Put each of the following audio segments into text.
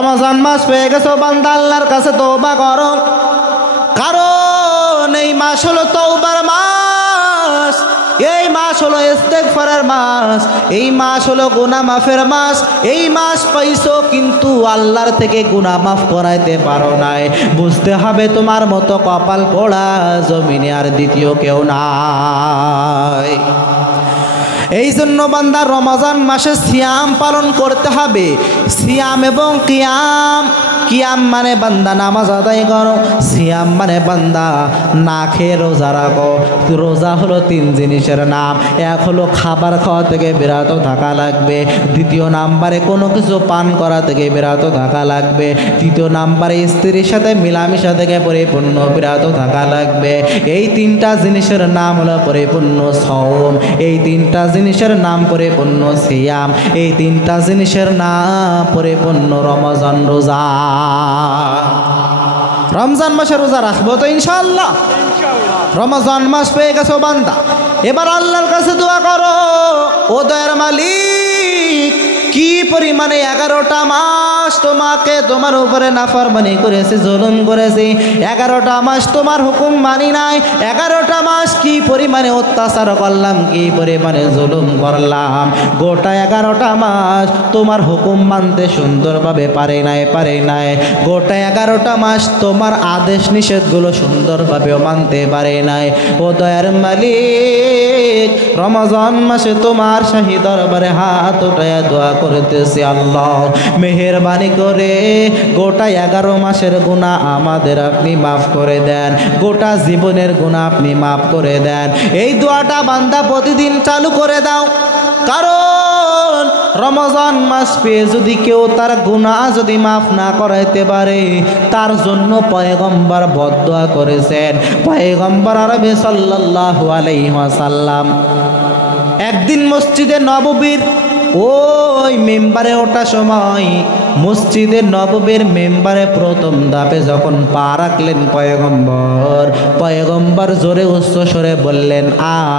রমজান মাস পেয়ে গেছো বান্দা, আল্লাহর কাছে তওবা করো, কারণ এই মাস হলো তওবার মাস, এই মাস হলো ইস্তেগফারের মাস, এই মাস হলো গুনাহ মাফের মাস। এই মাস পাইছো কিন্তু আল্লাহর থেকে গুনাহ মাফ করাইতে পারো নাই। বুঝতে হবে তোমার মতো কপাল পোড়া জমিনে আর দ্বিতীয় কেউ নাই। এই জন্য বান্দা রমজান মাসে সিয়াম পালন করতে হবে। সিয়াম এবং কিয়াম, কিয়াম মানে বান্দা নামাজ আদায় করো, সিয়াম মানে বান্দা না খেয়ে রোজা রাখো। রোজা হলো তিন জিনিসের নাম। এক হলো খাবার খাওয়া থেকে বিরত থাকা লাগবে, দ্বিতীয় নাম্বারে কোনো কিছু পান করা থেকে বিরত থাকা লাগবে, তৃতীয় নাম্বারে স্ত্রীর সাথে মিলামিশা থেকে পরিপূর্ণ বিরত থাকা লাগবে। এই তিনটা জিনিসের নাম হলো পরিপূর্ণ সওম, এই তিনটা জিনিসের নাম পরিপূর্ণ সিয়াম, এই তিনটা জিনিসের নাম পরিপূর্ণ রমজান রোজা। রমজান মাসে রোজা রাখবো তো ইনশাআল্লাহ। রমজান মাস পেয়ে গেছো বান্দা, এবার আল্লাহর কাছে দোয়া করো, ও দয়ার মালিক কি পরিমাণে 11টা মাস তোমাকে তোমার উপরে নাফরমানি করেছি, জুলুম করেছি, 11টা মাস তোমার হুকুম মানি নাই, 11টা মাস কি পরিমাণে অত্যাচার করলাম, কি পরিমাণে জুলুম করলাম। গোটা 11টা মাস তোমার হুকুম মানতে সুন্দরভাবে পারে নাই। গোটা 11টা মাস তোমার আদেশ নিষেধগুলো সুন্দরভাবেও মানতে পারে নাই। ও দয়ার মালিক রমজান মাসে তোমার শাহী দরবারে হাত উঠায়া দোয়া করতেছি, আল্লাহ মেহেরবানি করে গোটা 11 মাসের গুনাহ আমাদের আপনি মাফ করে দেন, গোটা জীবনের গুনাহ আপনি মাফ করে দেন। এই দোয়াটা বান্দা প্রতিদিন চালু করে দাও, কারণ রমজান মাস পেয়ে যদি কেউ তার গুনাহ যদি মাফ না করাইতে পারে, তার জন্য পয়গম্বর বদদোয়া করেছেন। পয়গম্বর আরবি সাল্লাল্লাহু আলাইহি ওয়াসাল্লাম একদিন মসজিদে নববীর ওই মেম্বারে ওঠার সময় মসজিদে নববীর মেম্বারে প্রথম ধাপে যখন পা রাখলেন পয়গম্বর জোরে উচ্চ স্বরে বললেন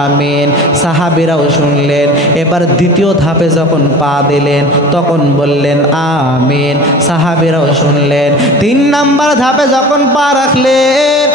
আমিন, সাহাবীরাও শুনলেন। এবার দ্বিতীয় ধাপে যখন পা দিলেন তখন বললেন আমিন, সাহাবীরাও শুনলেন। 3 নাম্বার ধাপে যখন পা রাখলেন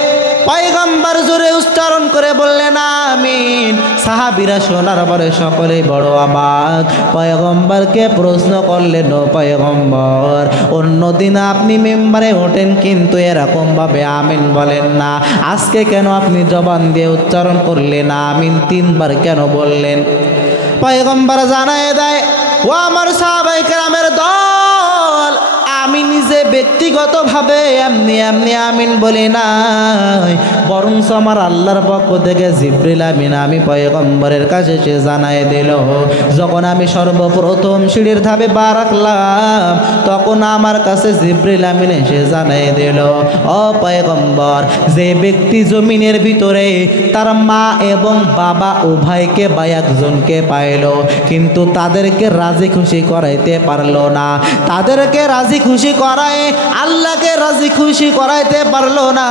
পয়গম্বর জোরে উচ্চারণ করে বললেন আমিন, সাহাবীরা শোনার পরে সকলেই বড় অবাক। পয়গম্বরকে প্রশ্ন করলেন, ও পয়গম্বর অন্যদিন আপনি মেম্বারে ওঠেন কিন্তু এরকম ভাবে আমিন বলেন না, আজকে কেন আপনি জবান দিয়ে উচ্চারণ করলেন আমিন 3 বার কেন বললেন? পয়গম্বর জানায় দেয়, ও আমার সাহাবায়ে কেরামের দল, আমি নিজে ব্যক্তিগতভাবে এমনি আমিন বলি নাই, বরং আমার আল্লাহর পক্ষ থেকে জিবরিল আমিন আমি পয়গম্বরের কাছে সে জানায় দিল। যখন আমি সর্বপ্রথম সিঁড়ির ধাপে পা রাখলাম তখন আমার কাছে জিবরিল আমিন এসে জানায় দিল, ও পয়গম্বর যে ব্যক্তি জমিনের ভিতরে তার মা এবং বাবা উভয়কে বা একজনকে পাইল কিন্তু তাদেরকে রাজি খুশি করাইতে পারলো না, তাদেরকে রাজি খুশি করায় আল্লাহকে রাজি খুশি করাইতে পারলো না।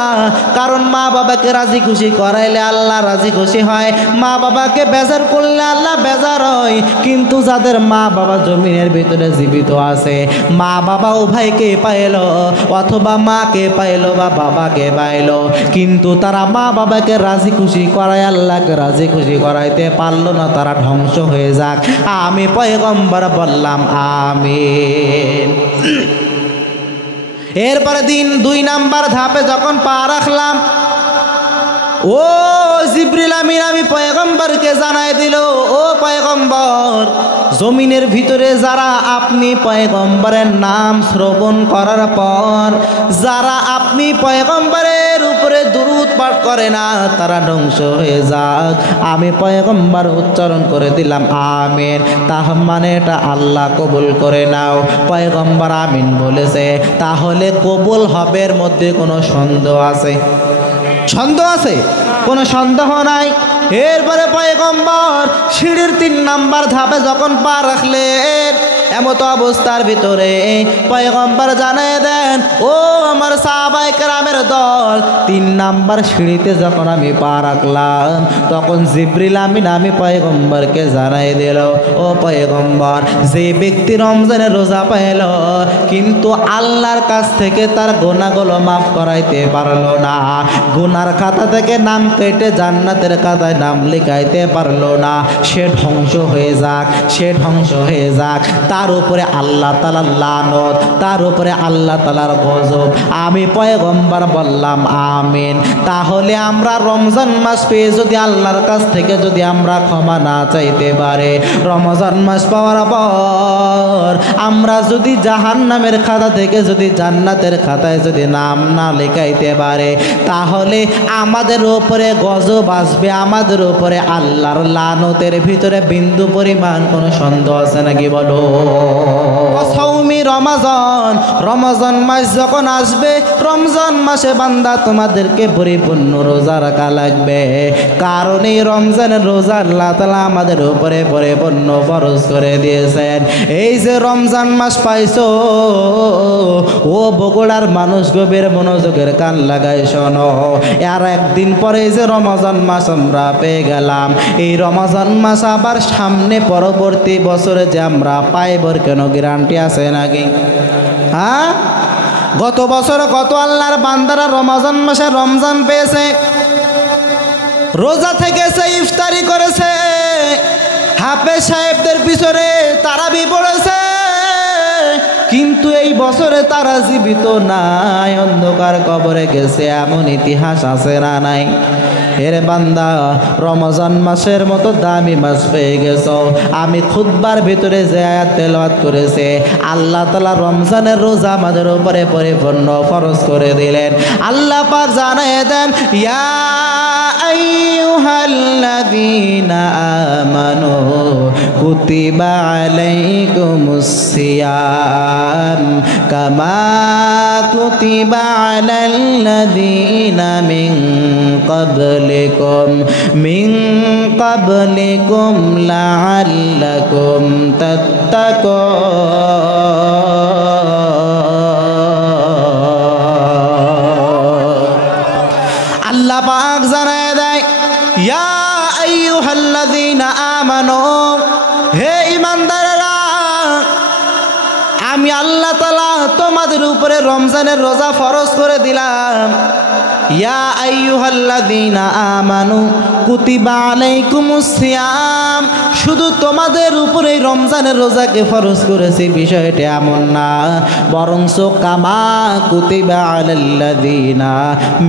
কারণ মা বাবাকে রাজি খুশি করাইলে আল্লাহ রাজি খুশি হয়, মা বাবাকে বেজার করলে আল্লাহ বেজার হয়। কিন্তু যাদের মা বাবা জমিনের ভিতরে জীবিত আছে, মা বাবা উভয়কে পাইল অথবা মাকে পাইল বা বাবাকে পাইল, কিন্তু তারা মা বাবাকে রাজি খুশি করায় আল্লাহকে রাজি খুশি করাইতে পারলো না, তারা ধ্বংস হয়ে যাক। আমি পয়গম্বর বললাম আমিন। এরপরে 2 নাম্বার ধাপে যখন পা রাখলাম ও জিবরিল আমিন আমি পয়গম্বরকে জানাই দিল, ও পয়গম্বর জমিনের ভিতরে যারা আপনি পয়গম্বরের নাম শ্রবণ করার পর যারা আপনি পয়গম্বরের উপরে দুরূদ পাঠ করে না তারা ধ্বংস হয়ে যাক। আমি পয়গম্বর উচ্চারণ করে দিলাম আমিন, তার মানে এটা আল্লাহ কবুল করে নাও। পয়গম্বর আমিন বলেছে, তাহলে কবুল হবের মধ্যে কোনো সন্দেহ আছে? সন্দেহ আছে? কোনো সন্দেহ নাই। এরপরে পয়গম্বর সিঁড়ির 3 নাম্বার ধাপে যখন পা রাখলেন এমত অবস্থার ভিতরে পয়গম্বর জানায় দেন, ও আমার সাহাবায়ে কেরামের দল, 3 নাম্বার সিঁড়িতে যখন আমি পা রাখলাম তখন জিবরিল আমিন আমি পয়গম্বরকে জানাই দিল, ও পয়গম্বর, যে ব্যক্তি রমজানের রোজা পাইল কিন্তু আল্লাহর কাছ থেকে তার গুনাহগুলো মাফ করাইতে পারলো না, গুনার খাতা থেকে নাম কেটে জান্নাতের খাতায় নাম লিখাইতে পারলো না, সে ধ্বংস হয়ে যাক, সে ধ্বংস হয়ে যাক, তার উপরে আল্লাহ তাআলার লানত, তার উপরে আল্লাহ তাআলার গজব। আমি পয়গম্বর বললাম আমিন। তাহলে আমরা রমজান মাস পেয়ে যদি আল্লাহর কাছ থেকে যদি আমরা ক্ষমা না চাইতে পারে, রমজান মাস পাওয়ার পর আমরা যদি জাহান্নামের খাতা থেকে যদি জান্নাতের খাতায় যদি নাম না লেখাইতে পারে, তাহলে আমাদের উপরে গজব আসবে, আমাদের উপরে আল্লাহর লানতের ভিতরে বিন্দু পরিমাণ কোনো সন্দেহ আছে নাকি বলো? সাওমি রমাজান, রমজান মাস যখন আসবে, রমজান মাসে বান্দা তোমাদেরকে পরিপূর্ণ রোজা রাখা লাগবে, কারণ এই রমজানের রোজা আল্লাহ তাআলা আমাদের উপরে পরিপূর্ণ ফরজ করে দিয়েছেন। এই যে রমজান মাস পাইছো, ও বগুড়ার মানুষ গভীর মনোযোগের কান লাগাই শোনো, আর একদিন পরে যে রমজান মাস আমরা পেয়ে গেলাম, এই রমজান মাস আবার সামনে পরবর্তী বছরে যে আমরা পাইবর কেন গ্যারান্টি আছে নাকি? হ্যাঁ, গত বছর কত আল্লাহর বান্দারা রমজান মাসে রমজান পেয়েছে, রোজা থেকেছে, ইফতারি করেছে, হাফেজ সাহেবদের পিছনে তারাবি পড়েছে, কিন্তু এই বছরে তারা জীবিত নাই, অন্ধকার কবরে গেছে, এমন ইতিহাস আছে না নাই? এর বান্দা, রমজান মাসের মতো দামি মাস পেয়ে গেছ। আমি খুতবার ভিতরে যে আয়াত তেলাওয়াত করেছে, আল্লাহ তাআলা রমজানের রোজা আমাদের উপরে পরিপূর্ণ ফরজ করে দিলেন। আল্লাহ পাক জানায় দেন, ইয়া আইয়ুহাল্লাযীনা আমানু কুতিবা আলাইকুমুস সিয়াম কামা কুতিবা আলাল্লাযীনা মিন ক্বাবলিকুম লাআল্লাকুম তাত্তাকুন। আল্লাহ পাক জানায় দেয়, ইয়া আইয়ুহাল্লাযীনা আমানু, হে ঈমানদারেরা, আমি আল্লাহ তাআলা তোমাদের উপরে রমজানের রোজা ফরজ করে দিলাম। ইয়া আইয়ুহাল্লাযীনা আমানু কুতিবা আলাইকুমুস সিয়াম, শুধু তোমাদের উপরে রমজানের রোজাকে ফরজ করেছি বিষয়টা এমন না, বরঞ্চ কামা কুতিবা আলাল্লাযীনা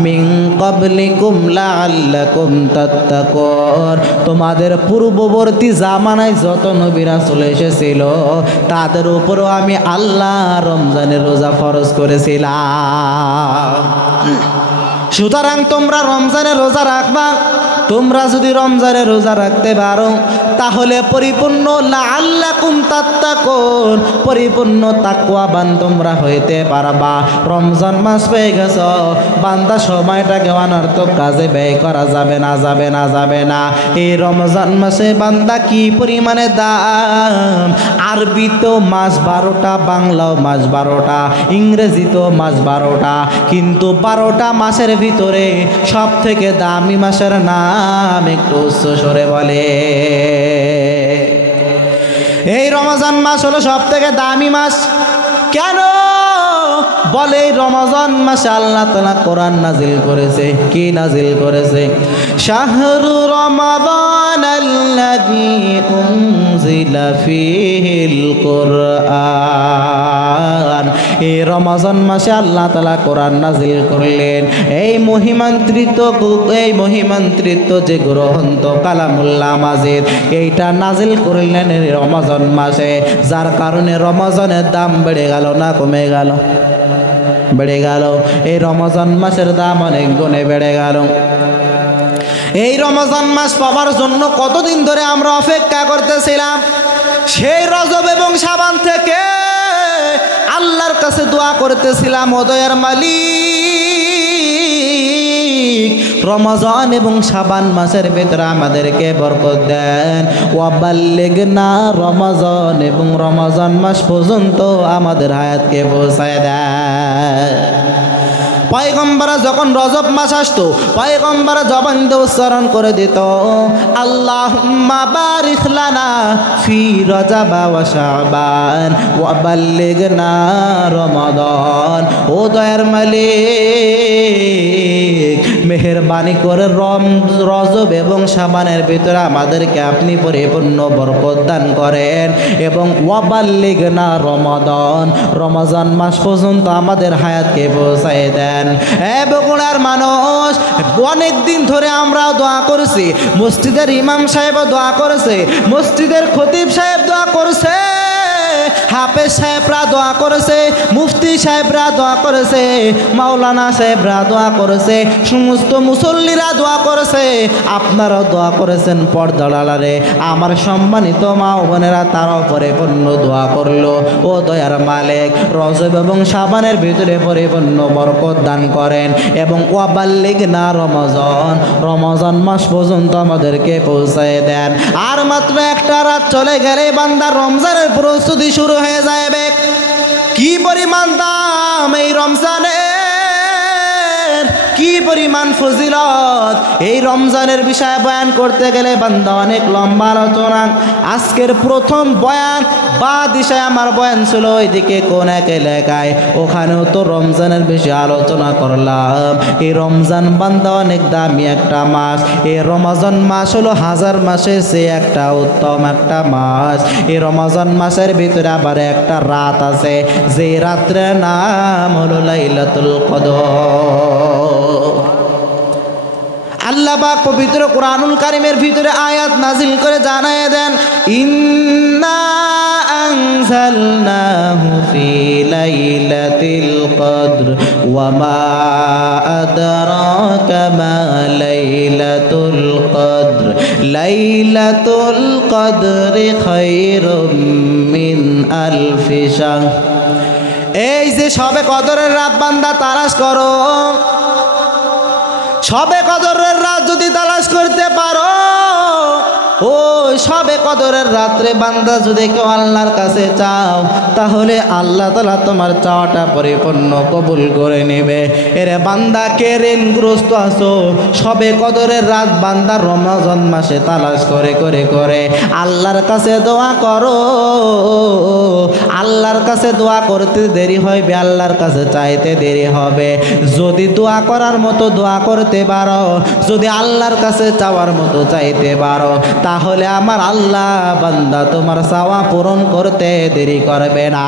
মিন ক্বাবলিকুম লাআল্লাকুম তাত্তাকুন, তোমাদের পূর্ববর্তী জামানায় যত নবী রাসূল এসেছিল তাদের উপরও আমি আল্লাহ রমজানের রোজা ফরজ করেছিলাম। সুতরাং তোমরা রমজানের রোজা রাখবা। তোমরা যদি রমজানের রোজা রাখতে পারো তাহলে পরিপূর্ণ লাআল্লাকুম তাত্তাকুন, পরিপূর্ণ তাকওয়াবান তোমরা হইতে পারবা। রমজান মাস পেয়ে গেছ, বান্দা সময়টাকে অনর্থক কাজে ব্যয় করা যাবে না, যাবে না, যাবে না। এই রমজান মাসে বান্দা কি পরিমাণে দাম! আরবি তো মাস 12টা, বাংলাও মাস 12টা, ইংরেজি তো মাস 12টা, কিন্তু 12টা মাসের ভিতরে সব থেকে দামি মাসের নাম একটু উচ্চ স্বরে বলে। এই রমজান মাস হলো সব থেকে দামি মাস। কেন বলে? রমজান মাসে আল্লাহ তাআলা কোরআন নাজিল করেছে। কি নাজিল করেছে? শাহরু রমাদানাল্লাযী উনজিলা ফীহিল কুরআন। এই রমজান মাসে আল্লাহ তাআলা কোরআন নাজিল করলেন। এই মহিমান্ত্রিত যে গ্রন্থ কালামুল্লাহ মাজিদ, এইটা নাজিল করলেন এই রমজান মাসে, যার কারণে রমজানের দাম বেড়ে গেল না কমে গেল? বেড়ে গেল। এই রমজান মাসের দাম অনেক গুণে বেড়ে গেল। এই রমজান মাস পাওয়ার জন্য কতদিন ধরে আমরা অপেক্ষা করতেছিলাম। সেই রজব এবং শাবান থেকে আল্লাহর কাছে দোয়া করতেছিলাম, ও দয়ার মালিক রমজান এবং শাবান মাসের ভিতরে আমাদেরকে বরকত দেন। ওয়াবাল্লিগনা রমজান এবং রমজান মাস পর্যন্ত আমাদের হায়াতকে পৌঁছায় দেন। পয়গম্বরা যখন রজব মাস আসতো পয়গম্বরা জবান দিয়ে উচ্চারণ করে দিত, আল্লাহুম্মা বারিক লানা ফি রজব ওয়া শাবান ওয়া বাল্লিগনা রমাদান। ও দয়ার মালিক, মেহেরবানি করে রজব এবং শাবানের ভিতরে আমাদেরকে আপনি পরিপূর্ণ বরকত দান করেন এবং ওয়া বাল্লিগনা রমাদান, রমজান মাস পর্যন্ত আমাদের হায়াতকে পৌঁছায় দেন। বগুড়ার মানুষ, অনেক দিন ধরে আমরা দোয়া করেছি, মসজিদের ইমাম সাহেব দোয়া করেছে, মসজিদের খতিব সাহেব দোয়া করেছে, হাফেজ সাহেবরা দোয়া করেছে, মুফতি সাহেবরা দোয়া করেছে, মাওলানা সাহেবরা দোয়া করেছে, সমস্ত মুসল্লিরা দোয়া করেছে, আপনারাও দোয়া করেছেন। পর্দালারে আমার সম্মানিত মা ও বোনেরা তারাও পরিপূর্ণ দোয়া করলো। ও দয়ার মালিক, রজব এবং শাবানের ভিতরে পরিপূর্ণ বরকত দান করেন এবং ওয়াবাল্লিগনা রমজান, রমজান মাস পর্যন্ত আমাদেরকে পৌঁছায় দেন। আর মাত্র একটা রাত চলে গেলে বান্দার রমজানের প্রস্তুতি শুরু হয়ে যাবে। কি পরিমাণ দাম এই রমজানের, কি পরিমাণ ফজিলত! এই রমজানের বিষয়ে বয়ান করতে গেলে বান্দা অনেক লম্বা আলোচনা। আজকের প্রথম বয়ান বা দিশায় আমার বয়ান ছিল ওইদিকে কোন এক এলাকায়, ওখানেও তো রমজানের বিষয়ে আলোচনা করলাম। এই রমজান বান্দা অনেক দামি একটা মাস। এই রমজান মাস হলো হাজার মাসের সে একটা উত্তম একটা মাস। এই রমজান মাসের ভিতরে আবার একটা রাত আছে, যে রাত্রের নাম হলো লাইলাতুল কদর। আল্লাহ পাক পবিত্র কোরআনুল কারীমের ভিতরে আয়াত নাজিল করে জানায় দেন, ইন্না আনজালনাহু ফি লাইলাতিল কদর ওয়া মা আদরাকা মা লাইলাতুল কদর লাইলাতুল কদরি খায়রুম মিন আলফি শাহর। এই যে সবে কদরের রাত বান্দা তালাশ করো, সবে কদরের রাত যদি তালাশ করতে পারো, ও সবে কদরের রাত্রে বান্দা যদি কেউ আল্লাহর কাছে চাও, তাহলে আল্লাহ তাআলা তোমার চাওয়াটা পরিপূর্ণ কবুল করে নেবে। এরে বান্দা কে ঋণগ্রস্ত আছো, সবে কদরের রাত বান্দা রমজান মাসে তালাশ করে করে করে আল্লাহর কাছে দোয়া করো। আল্লাহর কাছে দোয়া করতে দেরি হবে, আল্লাহর কাছে চাইতে দেরি হবে। যদি দোয়া করার মতো দোয়া করতে পারো, যদি আল্লাহর কাছে চাওয়ার মতো চাইতে পারো, তাহলে আমার আল্লাহ বান্দা তোমার চাওয়া পূরণ করতে দেরি করবে না।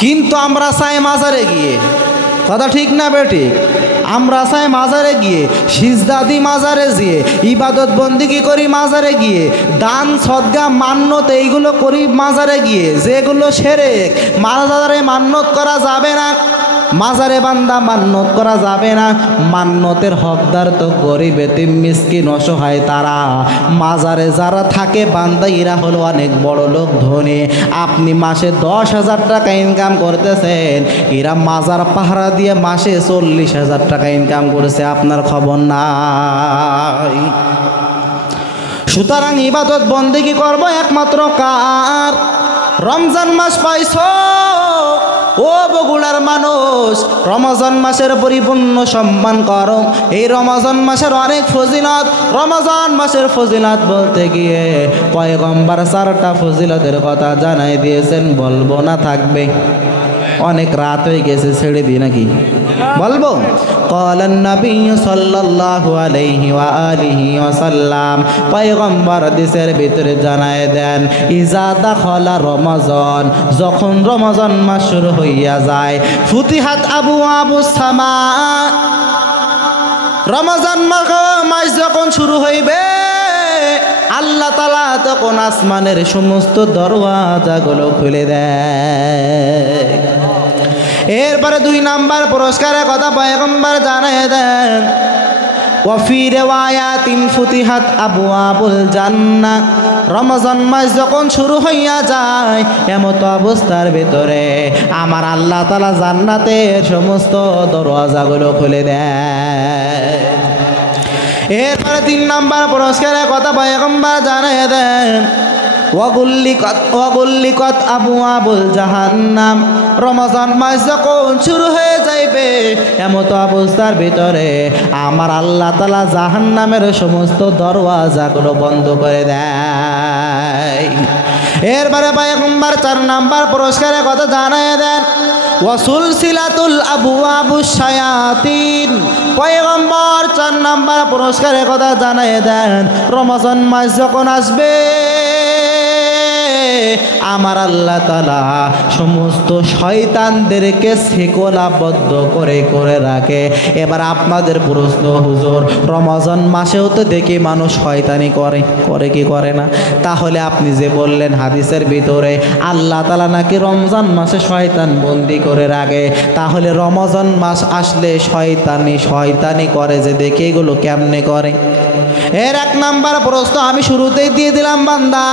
কিন্তু আমরা চাই মাজারে গিয়ে, কথা ঠিক না বেঠিক? আমরা চাই মাজারে গিয়ে, সিজদাদি মাজারে গিয়ে, ইবাদত বন্দিগি করি মাজারে গিয়ে, দান সদকা মান্নত এইগুলো করি মাজারে গিয়ে, যেগুলো শিরক। মাজারে মান্নত করা যাবে না, মাজারে বান্দা মান্নত করা যাবে না। মান্নতের হকদার তো গরিব এতিম মিসকিন অসহায় তারা। মাজারে যারা থাকে বান্দা এরা হলো অনেক বড় লোক ধনী। আপনি মাসে 10,000 টাকা ইনকাম করতেছেন, এরা মাজার পাহারা দিয়ে মাসে 40,000 টাকা ইনকাম করেছে, আপনার খবর নাই। সুতরাং ইবাদত বন্দেগি করবো একমাত্র কার? রমজান মাস পাইছো ও বগুড়ার মানুষ, রমজান মাসের পরিপূর্ণ সম্মান করো। এই রমজান মাসের অনেক ফজিলত। রমজান মাসের ফজিলত বলতে গিয়ে পয়গম্বর 4টা ফজিলতের কথা জানাই দিয়েছেন, বলবো না থাকবে? অনেক রাত হয়ে গেছে, ছেড়ে দিই নাকি? বলবো। ক্বালান নবী সাল্লাল্লাহু আলাইহি ওয়া আলিহি ওয়াসাল্লাম, পয়গম্বর হাদিসের ভিতরে জানায় দেন, ইজা দাখালা রমজান, যখন রমজান মাস শুরু হইয়া যায়, ফুতিহাত আবওয়াবুস সামা, রমজান মাস যখন শুরু হইবে আল্লাহ তাআলা তখন আসমানের সমস্ত দরওয়াজাগুলো খুলে দেয়। এরপরে 2 নাম্বার পুরস্কারের কথা পয়গম্বর জানায় দেন, ওয়া ফি রিওয়ায়াতিন ফুতিহাত আবওয়াবুল জান্নাহ, রমজান মাস যখন শুরু হইয়া যায় এমত অবস্থার ভিতরে আমার আল্লাহ তাআলা জান্নাতের সমস্ত দরওয়াজাগুলো খুলে দেয়। এরপরে 3 নাম্বার পুরস্কারের কথা পয়গম্বর জানিয়ে দেন, ওয়াগুল্লিকাত আবওয়াবুল জাহান্নাম। রমজান মাস যখন শুরু হয়ে যাইবে এমত অবস্থার ভিতরে আমার আল্লাহ তাআলা জাহান্নামের সমস্ত দরওয়াজাগুলো বন্ধ করে দেয়। এরপরে পয়গম্বর 4 নাম্বার পুরস্কারের কথা জানিয়ে দেন, ওয়াসুলসিলাতুল আবওয়াবুশ শায়াতিন। পয়গম্বর 4 নাম্বার পুরস্কারের কথা জানিয়ে দেন, রমজান মাস যখন আসবে আমার আল্লাহ তাআলা সমস্ত শয়তানদেরকে শিকলাবদ্ধ করে রাখে। এবার আপনাদের প্রশ্ন, হুজুর রমজান মাসেও তো দেখি মানুষ শয়তানি করে কি করে না? তাহলে আপনি যে বললেন হাদিসের ভিতরে আল্লাহ তাআলা নাকি রমজান মাসে শয়তান বন্দি করে রাখে, তাহলে রমজান মাস আসলে শয়তানি করে যে দেখি এগুলো কেমনে করে? এর 1 নাম্বার প্রশ্ন আমি শুরুতেই দিয়ে দিলাম, বান্দা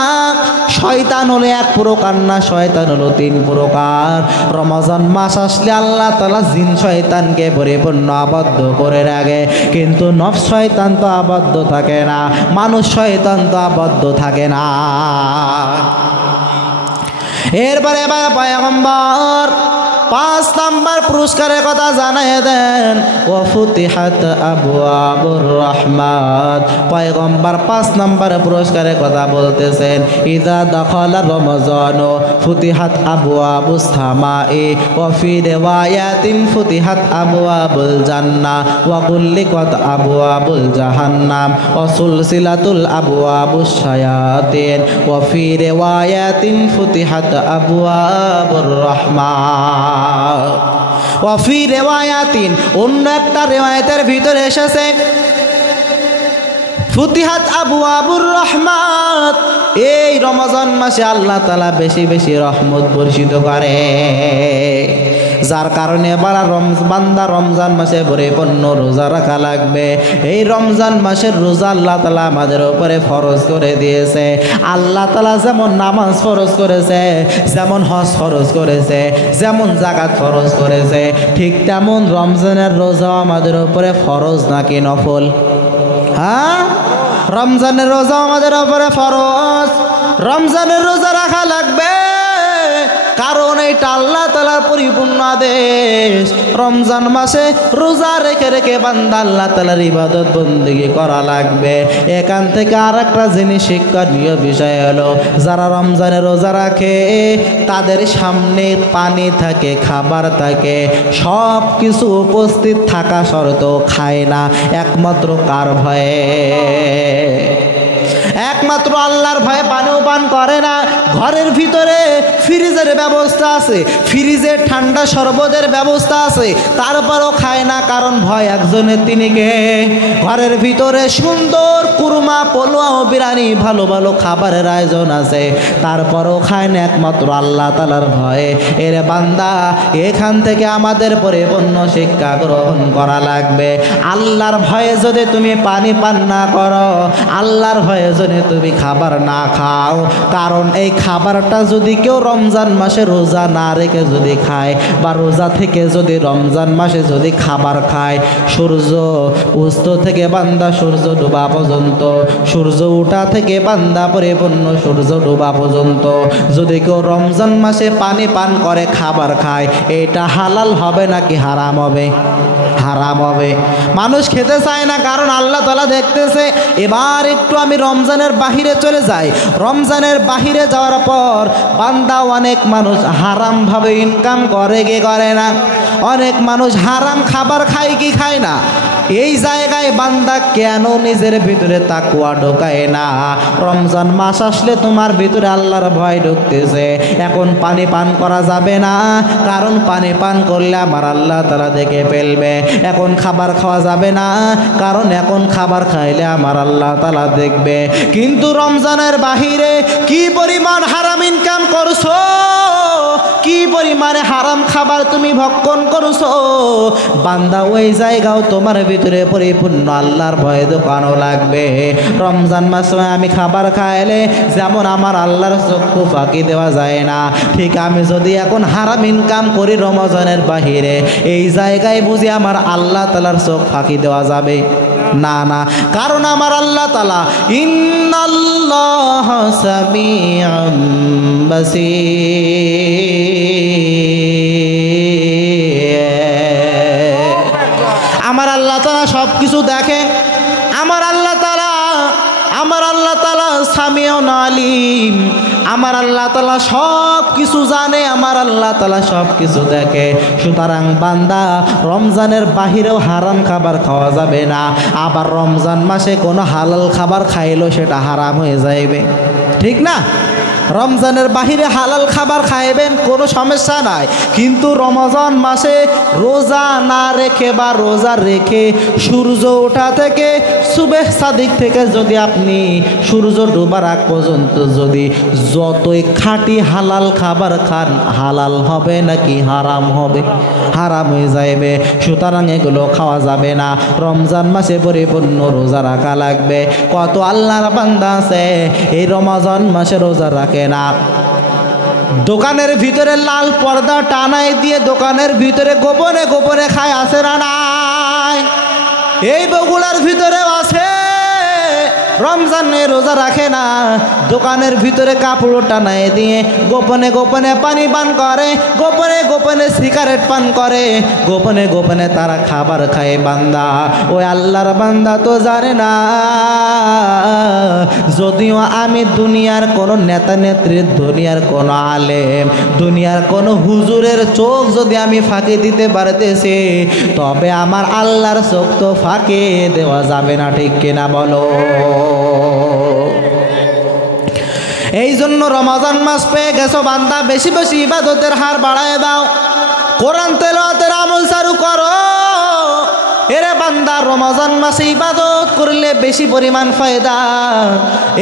শয়তান হলো 1 প্রকার না, শয়তান হলো 3 প্রকার। রমজান মাস আসলে আল্লাহ তাআলা জিন শয়তানকে পরিপূর্ণ আবদ্ধ করে রাখে, কিন্তু নফস শয়তান তো আবদ্ধ থাকে না, মানুষ শয়তান তো আবদ্ধ থাকে না। এরপরে এবার পয়গম্বর 5 নাম্বার পুরস্কারের কথা জানিয়ে দেন, ওয়াফুতিহাত আবওয়াবুর রাহমাত। পয়গম্বর 5 নাম্বার পুরস্কারের কথা বলতেছেন, ইযা দাখালা রমজান ফুতিহাত আবওয়াবুস সামাই ওয়া ফি রিওয়ায়াতিন ফুতিহাত আবওয়াবুল জান্নাহ ওয়া গুল্লিকাত আবওয়াবুল জাহান্নাম ওয়া সুলসিলাতুল আবওয়াবুশ শায়াতিন ওয়া ফি রিওয়ায়াতিন ফুতিহাত আবওয়াবুর রাহমাত। ওয়াফি রিওয়ায়াতিন, অন্য একটা রিওয়ায়াতের ভিতরে এসেছে ফুতিহাত আবওয়াবুর রহমাত। এই রমজান মাসে আল্লাহ তাআলা বেশি বেশি রহমত বর্ষিত করে, যার কারণে বান্দা রমজান মাসে পরিপূর্ণ রোজা রাখা লাগবে। এই রমজান মাসের রোজা আল্লাহ তাআলা আমাদের উপরে ফরজ করে দিয়েছে। আল্লাহ তাআলা যেমন নামাজ ফরজ করেছে, যেমন হজ ফরজ করেছে, যেমন যাকাত ফরজ করেছে, ঠিক তেমন রমজানের রোজাও আমাদের উপরে ফরজ নাকি নফল? হ্যাঁ, রমজানের রোজা আমাদের উপরে ফরজ। রমজানের রোজা রাখা লাগবে, কারণ এটা আল্লাহ তাআলার পরিপূর্ণ আদেশ। রমজান মাসে রোজা রেখে রেখে বান্দা আল্লাহ তাআলার ইবাদত বন্দেগী করা লাগবে। এখান থেকে আর একটা জিনিস শিক্ষণীয় বিষয় হলো, যারা রমজানে রোজা রাখে তাদের সামনে পানি থাকে, খাবার থাকে, সব কিছু উপস্থিত থাকা সত্ত্বেও খায় না, একমাত্র কার ভয়ে? একমাত্র আল্লাহর ভয়ে পানিও পান করে না। ঘরের ভিতরে ফ্রিজের ব্যবস্থা আছে, ফ্রিজে ঠান্ডা শরবতের ব্যবস্থা আছে, তারপরও খায় না, কারণ ভয় একজনের, তিনি কে? ঘরের ভিতরে সুন্দর কুরমা, পোলোয়া ও বিরিয়ানি, ভালো ভালো খাবারের আয়োজন আছে, তারপরও খায় না, একমাত্র আল্লাহ তাআলার ভয়ে। এর বান্দা, এখান থেকে আমাদের পরিপূর্ণ শিক্ষা গ্রহণ করা লাগবে। আল্লাহর ভয়ে যদি তুমি পানি পান না করো, আল্লাহর ভয়ে যদি তুমি খাবার না খাও, কারণ এই খাবারটা যদি কেউ রমজান মাসে রোজা না রেখে যদি খায়, বা রোজা থেকে যদি রমজান মাসে যদি খাবার খায়, সূর্য উস্ত থেকে বান্দা সূর্য ডোবা পর্যন্ত, সূর্য ওঠা থেকে বান্দা পরিপূর্ণ সূর্য ডোবা পর্যন্ত যদি কেউ রমজান মাসে পানি পান করে, খাবার খায়, এটা হালাল হবে নাকি হারাম হবে? হারাম হবে। মানুষ খেতে চায় না, কারণ আল্লাহ তাআলা দেখতেছে। এবার একটু আমি রমজানের বাহিরে চলে যাই। রমজানের বাহিরে যাওয়ার পর বান্দা, অনেক মানুষ হারামভাবে ইনকাম করে কি করে না? অনেক মানুষ হারাম খাবার খায় কি খায় না? এই জায়গায় বান্দা কেন নিজের ভিতরে তাকওয়া ঢোকায় না? রমজান মাস আসলে তোমার ভিতরে আল্লাহর ভয় ঢুকতেছে। এখন পানি পান করা যাবে না, কারণ পানি পান করলে আমার আল্লাহ তাআলা দেখে ফেলবে। এখন খাবার খাওয়া যাবে না, কারণ এখন খাবার খাইলে আমার আল্লাহ তাআলা দেখবে। কিন্তু রমজানের বাহিরে কি পরিমাণ হারাম ইনকাম করছো, কি পরিমাণে হারাম খাবার তুমি ভক্ষণ করছো বান্দা, ওই জায়গাও তোমার ভিতরে পরিপূর্ণ আল্লাহর ভয় দোকানও লাগবে। রমজান মাসে আমি খাবার খাইলে যেমন আমার আল্লাহর চক্ষু ফাঁকি দেওয়া যায় না, ঠিক আমি যদি এখন হারাম ইনকাম করি রমজানের বাহিরে, এই জায়গায় বুঝি আমার আল্লাহ তাআলার চোখ ফাঁকি দেওয়া যাবে না? না, কারণ আমার আল্লাহ তাআলা ইন্নাল্লাহ সামিউম বাসীর। আমার আল্লাহ তাআলা সব কিছু দেখে। আমার আল্লাহ তাআলা সামিউন আলিম। আমার আল্লাহ তাআলা সব কিছু জানে, আমার আল্লাহ তাআলা সব কিছু দেখে। সুতরাং বান্দা, রমজানের বাহিরেও হারাম খাবার খাওয়া যাবে না, আবার রমজান মাসে কোনো হালাল খাবার খাইলেও সেটা হারাম হয়ে যাইবে, ঠিক না? রমজানের বাহিরে হালাল খাবার খাইবেন, কোনো সমস্যা নাই, কিন্তু রমজান মাসে রোজা না রেখে বা রোজা রেখে সূর্য ওঠা থেকে সুবহ সাদিক থেকে যদি আপনি সূর্য ডোবার আগ পর্যন্ত যদি যতই খাঁটি হালাল খাবার খান, হালাল হবে নাকি হারাম হবে? হারাম হয়ে যাইবে। সুতরাং এগুলো খাওয়া যাবে না। রমজান মাসে পরিপূর্ণ রোজা রাখা লাগবে। কত আল্লাহর বান্দা আছে এই রমজান মাসে রোজা রাখে না, দোকানের ভিতরে লাল পর্দা টানাই দিয়ে দোকানের ভিতরে গোপনে গোপনে খায়, আছে না নাই? এই বগুড়ার ভিতরেও আছে, রমজানে রোজা রাখে না, দোকানের ভিতরে কাপড় টানাই দিয়ে গোপনে গোপনে পানি পান করে, গোপনে গোপনে সিগারেট পান করে, গোপনে গোপনে তারা খাবার খায়। বান্দা, ওই আল্লাহর বান্দা তো জানে না, যদিও আমি দুনিয়ার কোনো নেতা নেত্রী, দুনিয়ার কোনো আলেম, দুনিয়ার কোনো হুজুরের চোখ যদি আমি ফাঁকি দিতে পারতেছি, তবে আমার আল্লাহর চোখ তো ফাঁকি দেওয়া যাবে না, ঠিক কিনা বলো? এই জন্য রমজান মাস পেয়ে গেছো বান্দা, বেশি বেশি ইবাদতের হার বাড়ায় দাও, কোরআন তেলাওয়াতের আমল চালু করো। এরে বান্দা, রমজান মাসে ইবাদত করলে বেশি পরিমাণ ফায়দা।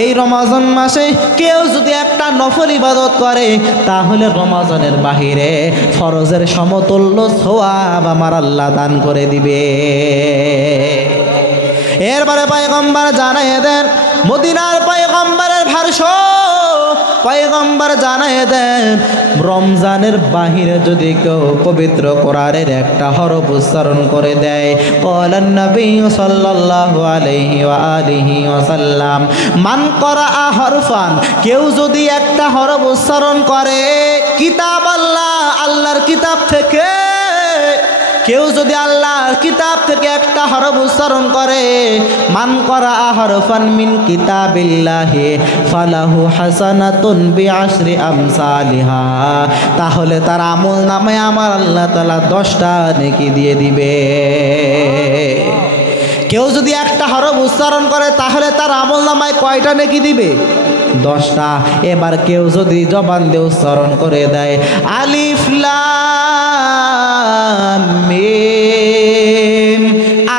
এই রমজান মাসে কেউ যদি একটা নফল ইবাদত করে, তাহলে রমজানের বাহিরে ফরজের সমতুল্য সওয়াব আমার আল্লাহ দান করে দিবে। এরপরে পয়গম্বর জানায় দেন, মদিনার পয়গম্বরের ভাষ্য, পয়গম্বর জানায় দেন, রমজানের বাহিরে যদি কেউ পবিত্র কোরআনের একটা হরফ উচ্চারণ করে দেয়, ক্বালান নবী সাল্লাল্লাহু আলাইহি ওয়া আলিহি ওয়াসাল্লাম, মান ক্বারাআ হরফান, কেউ যদি একটা হরফ উচ্চারণ করে কিতাব আল্লাহর কিতাব থেকে, কেউ যদি আল্লাহর কিতাব থেকে একটা হরফ উচ্চারণ করে, মান ক্বারাআ হরফান মিন কিতাবিল্লাহি ফালাহু হাসানাতুন বিআশরি আমসালিহা, তাহলে তার আমল নামায় আমার আল্লাহ তাআলা 10টা নেকি দিয়ে দিবে। কেউ যদি একটা হরফ উচ্চারণ করে, তাহলে তার আমল নামায় কয়টা নেকি দিবে? 10টা। এবার কেউ যদি জবান দিয়ে উচ্চারণ করে দেয় আলিফ লাম মিম,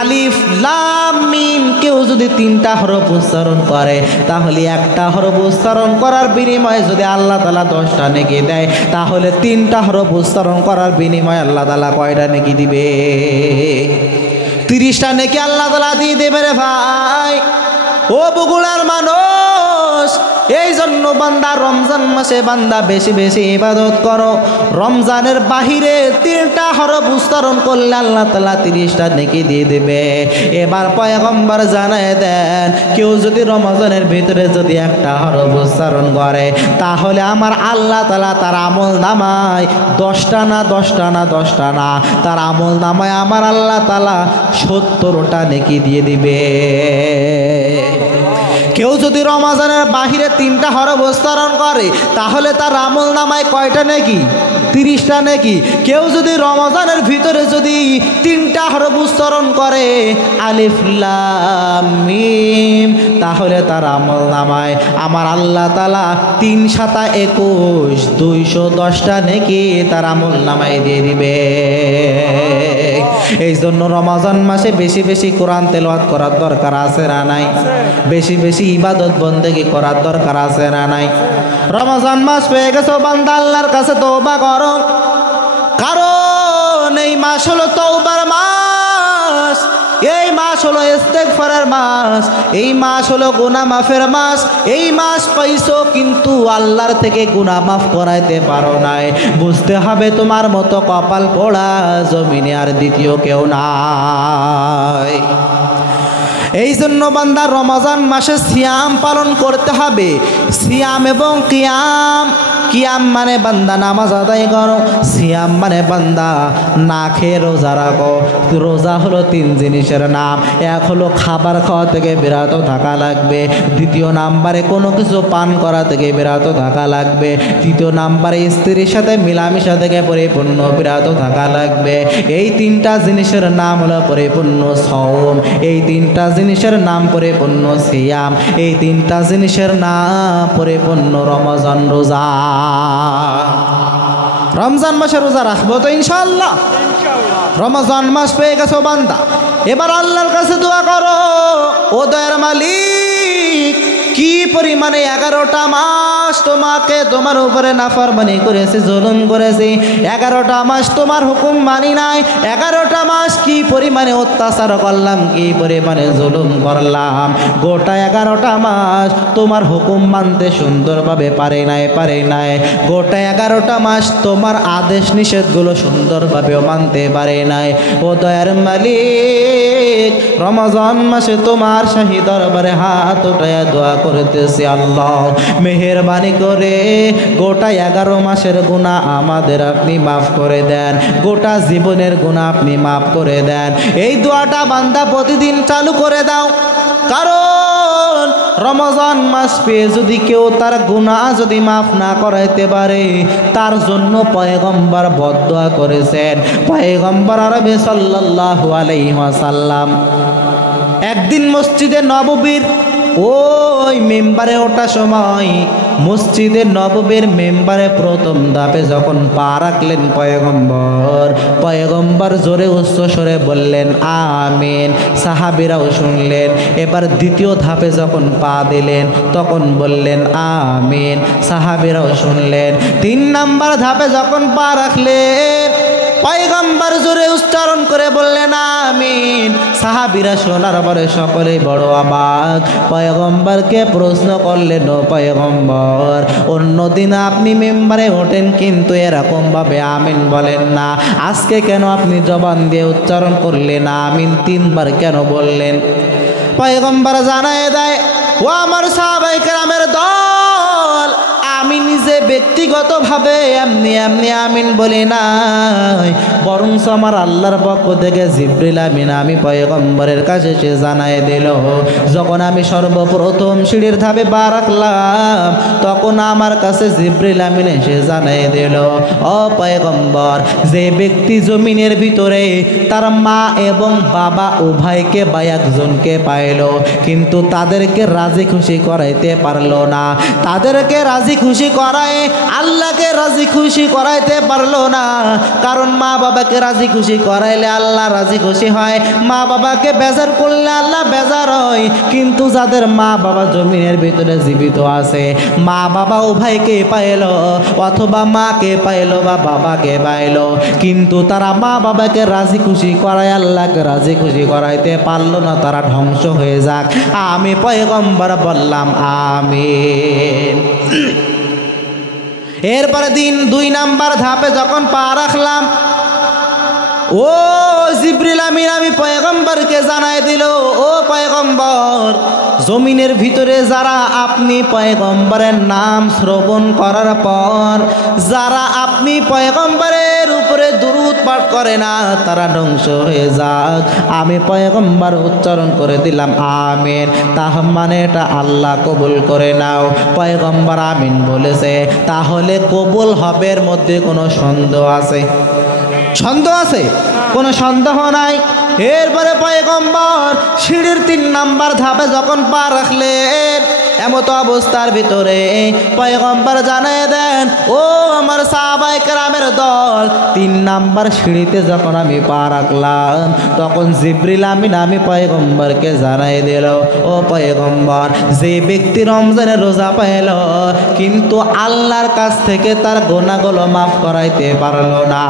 আলিফ লাম মিম, কেউ যদি 3টা হরফ উচ্চারণ করে, তাহলে একটা হরফ উচ্চারণ করার বিনিময়ে যদি আল্লাহ তাআলা 10টা নেকি দেয়, তাহলে 3টা হরফ উচ্চারণ করার বিনিময়ে আল্লাহ তাআলা কয়টা নেকি দিবে? 30টা নেকি আল্লাহ তাআলা দিয়ে দেবে রে ভাই। ও বগুড়ার মানুষ, এই জন্য বান্দা রমজান মাসে বান্দা বেশি বেশি ইবাদত করো। রমজানের বাহিরে 3টা হরফ উচ্চারণ করলে আল্লাহ তাআলা 30টা নেকি দিয়ে দেবে। এবার পয়গম্বর জানায় দেন, কেউ যদি রমজানের ভিতরে যদি একটা হরফ উচ্চারণ করে, তাহলে আমার আল্লাহ তাআলা তার আমল নামায় 10টা না 10টা না 10টা না, তার আমল নামায় আমার আল্লাহ তাআলা 70টা নেকি দিয়ে দিবে। কেউ যদি রমজানের বাহিরে 3টা হরফ উচ্চারণ করে, তাহলে তার আমল নামায় কয়টা নেকি? 30টা নেকি। কেউ যদি রমজানের ভিতরে যদি 3টা হরফ উচ্চারণ করে আলিফ লাম মিম, তাহলে তার আমল নামায় আমার আল্লাহ তাআলা 3 7 21 210টা নেকি তার আমল নামায় দিয়ে দিবে। এই জন্য রমজান মাসে বেশি বেশি কোরআন তেলাওয়াত করার দরকার আছে না নাই? বেশি বেশি ইবাদত বন্দেগি করার দরকার আছে না নাই? রমজান মাস পেয়ে গেছো বান্দা, আল্লাহর কাছে তওবা করো, কারণ এই মাস হলো তওবার মাস, এই মাস হলো ইস্তেগফারের মাস, এই মাস হলো গুনাহ মাফের মাস। এই মাস পাইছো কিন্তু আল্লাহর থেকে গুনাহ মাফ করাইতে পারো নাই। বুঝতে হবে তোমার মতো কপাল পোড়া জমিনে আর দ্বিতীয় কেউ নাই। এই জন্য বান্দা রমজান মাসে সিয়াম পালন করতে হবে। সিয়াম এবং কিয়াম, কিয়াম মানে বান্দা নামাজ আদায় করো, সিয়াম মানে বান্দা না খেয়ে রোজা রাখো। রোজা হলো তিন জিনিসের নাম। এক হলো খাবার খাওয়া থেকে বিরত থাকা লাগবে, দ্বিতীয় নাম্বারে কোনো কিছু পান করা থেকে বিরত থাকা লাগবে, তৃতীয় নাম্বারে স্ত্রীর সাথে মিলামিশা থেকে পরিপূর্ণ বিরত থাকা লাগবে। এই তিনটা জিনিসের নাম হলো পরিপূর্ণ সওম, এই তিনটা জিনিসের নাম পরিপূর্ণ সিয়াম, এই তিনটা জিনিসের নাম পরিপূর্ণ রমজান রোজা। রমজান মাসে রোজা রাখবো তো ইনশাআল্লাহ। রমজান মাস পেয়ে গেছো বান্দা, এবার আল্লাহর কাছে দোয়া করো, ও দয়ার মালিক কি পরিমাণে 11টা মাস তোমাকে তোমার উপরে নাফরমানি করেছি, জুলুম করেছি। 11টা মাস তোমার হুকুম মানি নাই। 11টা মাস কি পরিমাণে অত্যাচার করলাম, কি পরিমাণে জুলুম করলাম। গোটা 11টা মাস তোমার হুকুম মানতে সুন্দরভাবে পারে নাই। গোটা 11টা মাস তোমার আদেশ নিষেধগুলো সুন্দরভাবেও মানতে পারে নাই। ও দয়ার মালিক রমজান মাসে তোমার শাহী দরবারে হাত উঠায়া দোয়া করতেছি, আল্লাহ মেহেরবানি করে গোটা 11 মাসের গুনাহ আমাদের আপনি মাফ করে দেন, গোটা জীবনের গুনাহ আপনি মাফ করে দেন। এই দোয়াটা বান্দা প্রতিদিন চালু করে দাও, কারণ রমজান মাস পেয়ে যদি কেউ তার গুনাহ যদি মাফ না করাইতে পারে, তার জন্য পয়গম্বর বদদোয়া করেছেন। পয়গম্বর আরবি সাল্লাল্লাহু আলাইহি ওয়াসাল্লাম একদিন মসজিদে নববীর ওই মেম্বারে ওঠার সময় মসজিদে নববীর মেম্বারে প্রথম ধাপে যখন পা রাখলেন পয়গম্বর জোরে উচ্চ স্বরে বললেন আমিন, সাহাবীরাও শুনলেন। এবার দ্বিতীয় ধাপে যখন পা দিলেন তখন বললেন আমিন, সাহাবীরাও শুনলেন। 3 নাম্বার ধাপে যখন পা রাখলেন পয়গম্বর জোরে উচ্চারণ করে বললেন আমিন, সাহাবীরা শোনার পরে সকলেই বড় অবাক। পয়গম্বরকে প্রশ্ন করলেন, ও পয়গম্বর অন্যদিন আপনি মেম্বারে ওঠেন কিন্তু এরকম ভাবে আমিন বলেন না, আজকে কেন আপনি জবান দিয়ে উচ্চারণ করলেন আমিন 3 বার কেন বললেন? পয়গম্বর জানায় দেয়, ও আমার সাহাবায়ে কেরামের দল, আমি নিজে ব্যক্তিগতভাবে এমনি আমিন বলি নাই, বরং আমার আল্লাহর পক্ষ থেকে জিবরিল আমিন আমি পয়গম্বরের কাছে সে জানায় দিল। যখন আমি সর্বপ্রথম সিঁড়ির ধাপে পা রাখলাম তখন আমার কাছে জিবরিল আমিন এসে জানায় দিল, ও পয়গম্বর যে ব্যক্তি জমিনের ভিতরে তার মা এবং বাবা উভয়কে বা একজনকে পাইল কিন্তু তাদেরকে রাজি খুশি করাইতে পারলো না, তাদেরকে রাজি খুশি করায় আল্লাহকে রাজি খুশি করাইতে পারলো না। কারণ মা বাবাকে রাজি খুশি করাইলে আল্লাহ রাজি খুশি হয়, মা বাবাকে বেজার করলে আল্লাহ বেজার হয়। কিন্তু যাদের মা বাবা জমিনের ভিতরে জীবিত আছে, মা বাবা উভয়কে পাইল অথবা মাকে পাইল বা বাবাকে পাইল, কিন্তু তারা মা বাবাকে রাজি খুশি করায় আল্লাহকে রাজি খুশি করাইতে পারলো না, তারা ধ্বংস হয়ে যাক। আমি পয়গম্বর বললাম আমিন। এরপরে 2 নাম্বার ধাপে যখন পা রাখলাম ও জিবরিল আমিন আমি পয়গম্বরকে জানাই দিল, ও পয়গম্বর জমিনের ভিতরে যারা আপনি পয়গম্বরের নাম শ্রবণ করার পর যারা আপনি পয়গম্বরের উপরে দুরূদ পাঠ করে না তারা ধ্বংস হয়ে যাক। আমি পয়গম্বর উচ্চারণ করে দিলাম আমিন, তার মানে এটা আল্লাহ কবুল করে নাও। পয়গম্বর আমিন বলেছে, তাহলে কবুল হবের মধ্যে কোনো সন্দেহ আছে? সন্দেহ আছে? কোনো সন্দেহ নাই। এরপরে পয়গম্বর সিঁড়ির 3 নাম্বার ধাপে যখন পা রাখলেন এমতো অবস্থার ভিতরে পয়গম্বর জানায় দেন, ও আমার সাহাবায়ে কেরামের দল, 3 নাম্বার সিঁড়িতে যখন আমি পা রাখলাম তখন জিবরিল আমিন আমি পয়গম্বরকে জানাই দিল, ও পয়গম্বর, যে ব্যক্তি রমজানের রোজা পাইল কিন্তু আল্লাহর কাছ থেকে তার গুনাহগুলো মাফ করাইতে পারলো না,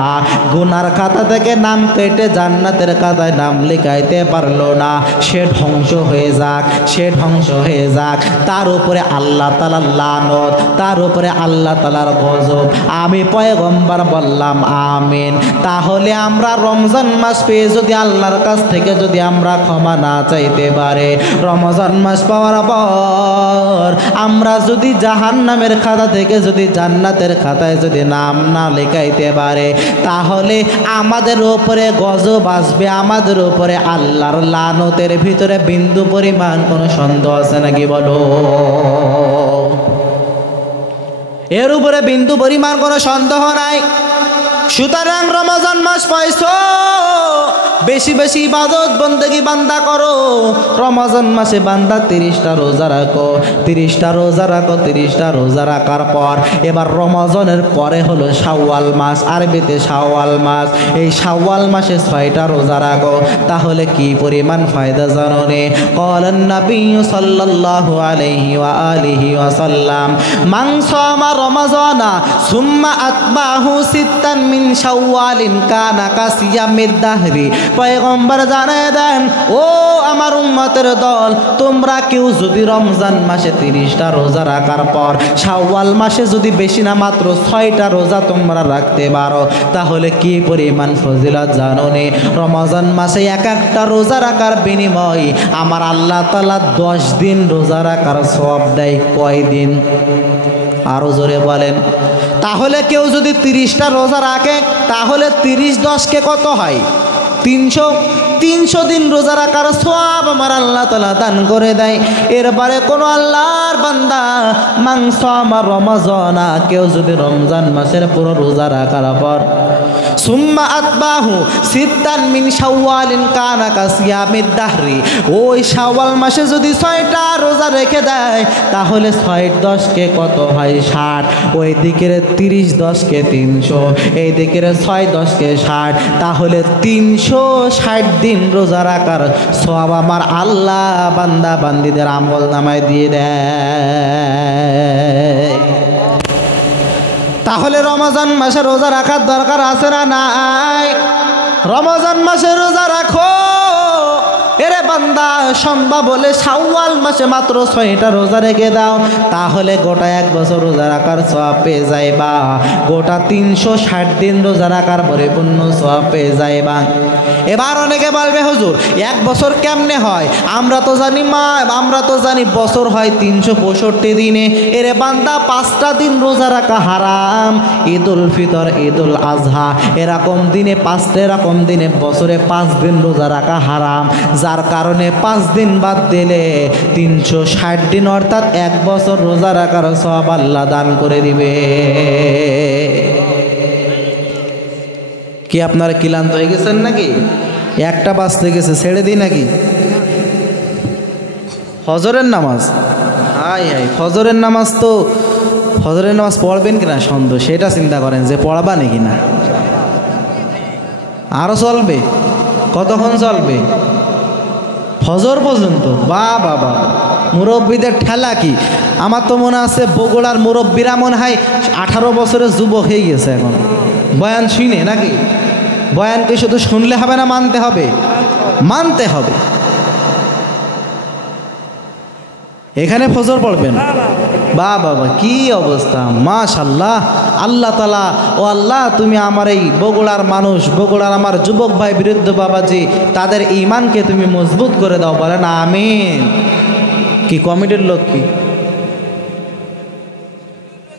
গুনার খাতা থেকে নাম কেটে জান্নাতের খাতায় নাম লিখাইতে পারলো না, সে ধ্বংস হয়ে যাক, সে ধ্বংস হয়ে যাক, তার উপরে আল্লাহ তাআলার লানত, তার উপরে আল্লাহ তাআলার গজব। আমি পয়গম্বর বললাম আমিন। তাহলে আমরা রমজান মাস পেয়ে যদি আল্লাহর কাছ থেকে যদি আমরা ক্ষমা না চাইতে পারে, রমজান মাস পাওয়ার পর আমরা যদি জাহান্নামের খাতা থেকে যদি জান্নাতের খাতায় যদি নাম না লেখাইতে পারে, তাহলে আমাদের উপরে গজব আসবে, আমাদের উপরে আল্লাহর লানতের ভিতরে বিন্দু পরিমাণ কোনো সন্দেহ আছে নাকি বলো? এর উপরে বিন্দু পরিমাণ কোনো সন্দেহ নাই। সুতরাং রমজান মাস পাইছো, বেশি বেশি ইবাদত বন্দেগী বান্দা করো। রমজান মাসে বান্দা 30টা রোজা রাখো, 30টা রোজা রাখো, 30টা রোজা রাখার পর এবার রমজানের পরে হলো শাওয়াল মাস, আরবিতে শাওয়াল মাস। এই শাওয়াল মাসে 6টা রোজা রাখো, তাহলে কি পরিমাণ ফায়দা জানো নে? ক্বালান নবী সাল্লাল্লাহু আলাইহি ওয়া আলিহি ওয়া সাল্লাম, মান সামা রমাযানা সুম্মা আতবাহু সিত্তান মিন শাওয়ালিন কানা কাসিয়ামিদ দাহরি। পয়গম্বর জানায় দেন, ও আমার উম্মতের দল, তোমরা কেউ যদি রমজান মাসে 30টা রোজা রাখার পর শাওয়াল মাসে যদি বেশি না মাত্র 6টা রোজা তোমরা রাখতে পারো, তাহলে কি পরিমাণ ফজিলত জানো নে? রমজান মাসে এক একটা রোজা রাখার বিনিময়ে আমার আল্লাহ তাআলা 10 দিন রোজা রাখার সওয়াব দেয়। কয় দিন? আরো জোরে বলেন। তাহলে কেউ যদি 30টা রোজা রাখে তাহলে 30-10 কত হয়? 300 দিন রোজা রাখার সওয়াব আমার আল্লাহ তাআলা দান করে দেয়। এরপরে কোন আল্লাহর বান্দা মাংস আমার রমজানা, কেউ যদি রমজান মাসের পুরো রোজা রাখার পর সুম্মা আতবাহু সিত্তান মিন শাওয়ালিন কানা কাসিয়ামিদ দাহরি, ওই শাওয়াল মাসে যদি 6টা রোজা রেখে দেয় তাহলে 6-10 কত হয়? 60। ওই দিকের 30-10 300, এই দিকের 6-10 60, তাহলে 360 দিন রোজা রাখার সওয়াব আমার আল্লাহ বান্দা বান্দীদের আমল নামায় দিয়ে দেয়। তাহলে রমজান মাসে রোজা রাখার দরকার আছে না নাই? রমজান মাসে রোজা রাখো। এরে বান্দা, সম্ভব হলে শাওয়াল মাসে মাত্র 6টা রোজা রেখে দাও, তাহলে গোটা 1 বছর রোজা রাখার সওয়াব পেয়ে যাইবা, গোটা 360 দিন রোজা রাখার পরিপূর্ণ সওয়াব পেয়ে যাইবা। এবার অনেকে বলবে, হুজুর 1 বছর কেমনে হয়? আমরা তো জানি বছর হয় 365 দিনে। এরে বান্দা, 5টা দিন রোজা রাখা হারাম। ঈদুল ফিতর, ঈদুল আজহা, এরকম দিনে বছরে 5 দিন রোজা রাখা হারাম, যার কারণে 5 দিন বাদ দিলে 360 দিন অর্থাৎ 1 বছর রোজা রাখার সওয়াব আল্লাহ দান করে দিবে। কি আপনারা ক্লান্ত হয়ে গেছেন নাকি? 1টা বাজতে গেছে, ছেড়ে দিই নাকি? ফজরের নামাজ, হাই ফজরের নামাজ তো ফজরের নামাজ পড়বেন কিনা সন্দেহ, সেটা চিন্তা করেন যে পড়বা নাকি না। আরো চলবে? কতক্ষণ চলবে? ফজর পর্যন্ত? বাবা, মুরব্বীদের ঠেলা কি! আমার তো মনে আছে বগুড়ার মুরব্বীরা মনে হয় 18 বছরের যুবক হয়ে গেছে এখন, বয়ান শুনে নাকি? বয়ানকে শুধু শুনলে হবে না, মানতে হবে, মানতে হবে। এখানে ফজর পড়বেন? বাবা, কি অবস্থা! মাশাআল্লাহ। আল্লাহ তাআলা, ও আল্লাহ, তুমি আমার এই বগুড়ার মানুষ, বগুড়ার আমার যুবক ভাই, বৃদ্ধ বাবাজি, তাদের ঈমানকে তুমি মজবুত করে দাও, বলেন আমিন। কি কমিটির লোক কি?